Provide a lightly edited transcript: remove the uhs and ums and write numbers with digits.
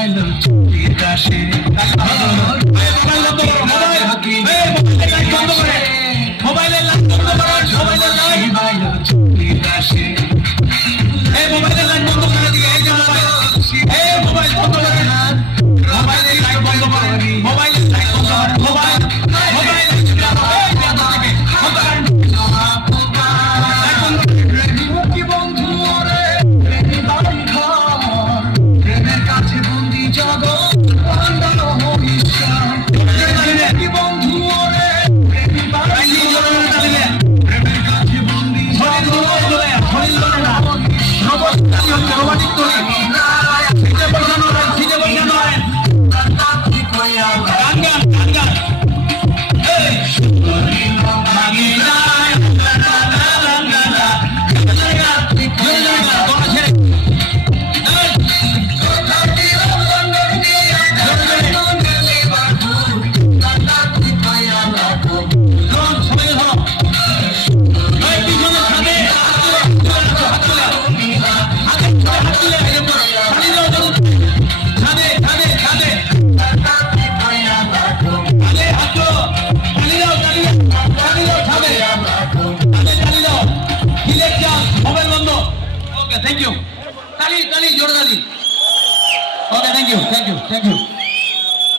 Mobile চুরিয়ে আসে মোবাইলের light বন্ধ করে মোবাইলের চুরিয়ে আসে মোবাইলের লাইট বন্ধ করে দিয়ে মোবাইল বন্ধ করে মোবাইলের লাইট বন্ধ করে মোবাইলের লাইট বন্ধ করে mobile Thank you. Tali, Jordan. Okay, thank you.